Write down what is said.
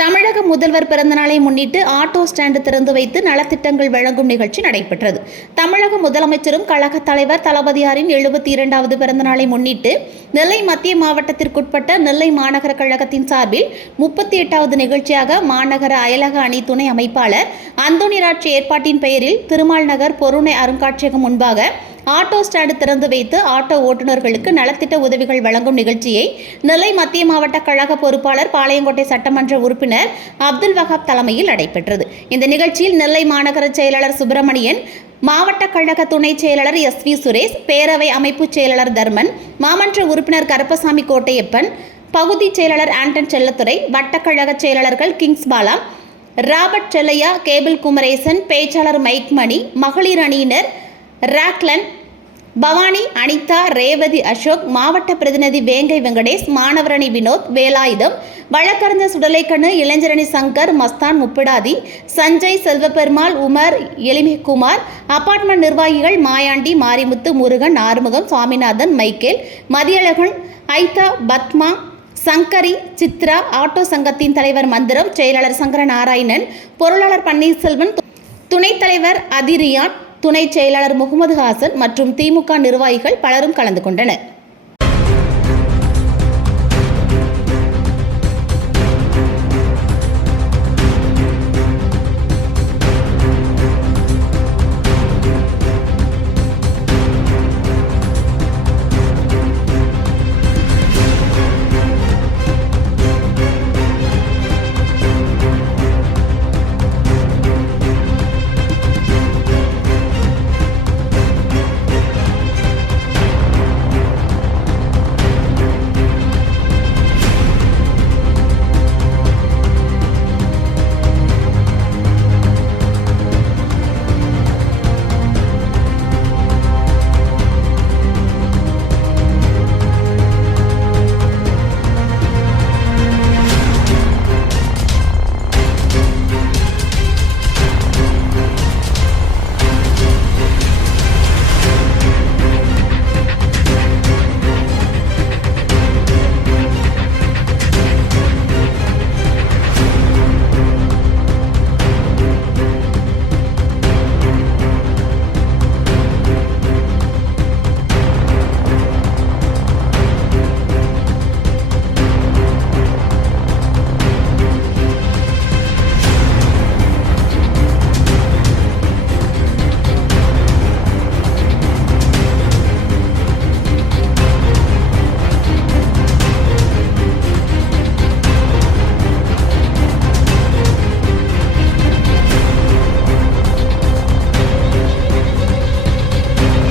தமிழக முதல்வர் பிறந்தநாளை முன்னிட்டு ஆட்டோ ஸ்டாண்டு திறந்து வைத்து நலத்திட்டங்கள் வழங்கும் நிகழ்ச்சி நடைபெற்றது. தமிழக முதலமைச்சரும் கழக தலைவர் தளபதியாரின் 72வது பிறந்தநாளை முன்னிட்டு நெல்லை மத்திய மாவட்டத்திற்குட்பட்ட நெல்லை மாநகர கழகத்தின் சார்பில் 38வது நிகழ்ச்சியாக மாநகர அயலக அணி துணை அமைப்பாளர் அந்தோணிராஜ் ஏற்பாட்டின் பெயரில் திருமால் நகர் பொருணை அருங்காட்சியகம் முன்பாக ஆட்டோ ஸ்டாண்டு திறந்து வைத்து ஆட்டோ ஓட்டுநர்களுக்கு நலத்திட்ட உதவிகள் வழங்கும் நிகழ்ச்சியை நெல்லை மத்திய மாவட்ட கழக பொறுப்பாளர் பாளையங்கோட்டை சட்டமன்ற உறுப்பினர் அப்துல் வஹாப் தலைமையில் நடைபெற்றது. இந்த நிகழ்ச்சியில் நெல்லை மாநகர செயலாளர் சுப்பிரமணியன், மாவட்ட கழக துணை செயலாளர் SV சுரேஷ், பேரவை அமைப்பு செயலாளர் தர்மன், மாமன்ற உறுப்பினர் கருப்பசாமி கோட்டையப்பன், பகுதி செயலாளர் ஆண்டன் செல்லத்துறை, வட்டக்கழக செயலாளர்கள் Kings Bala, Robert Chellaiah, cable Kumaresan, பேச்சாளர் மைக் மணி, மகளிர் அணியினர் ராக்லன், பவானி, அனிதா, ரேவதி அசோக், மாவட்ட பிரதிநிதி வேங்கை வெங்கடேஷ், மாணவரணி வினோத், வேலாயுதம், வழக்கறிஞர் சுடலைக்கண்ணு, இளைஞரணி சங்கர், மஸ்தான், முப்பிடாதி, சஞ்சய், செல்வபெருமாள், உமர், எளிமைக்குமார், அபார்ட்மெண்ட் நிர்வாகிகள் மாயாண்டி, மாரிமுத்து, முருகன், ஆறுமுகம், சுவாமிநாதன், மைக்கேல், மதியழகன், ஐதா, பத்மா, சங்கரி, சித்ரா, ஆட்டோ சங்கத்தின் தலைவர் மந்திரம், செயலாளர் சங்கர நாராயணன், பொருளாளர் பன்னீர்செல்வன், துணைத் தலைவர் அதிரியான், துணை செயலாளர் முகமது ஹாசன் மற்றும் திமுக நிர்வாகிகள் பலரும் கலந்து கொண்டனர்.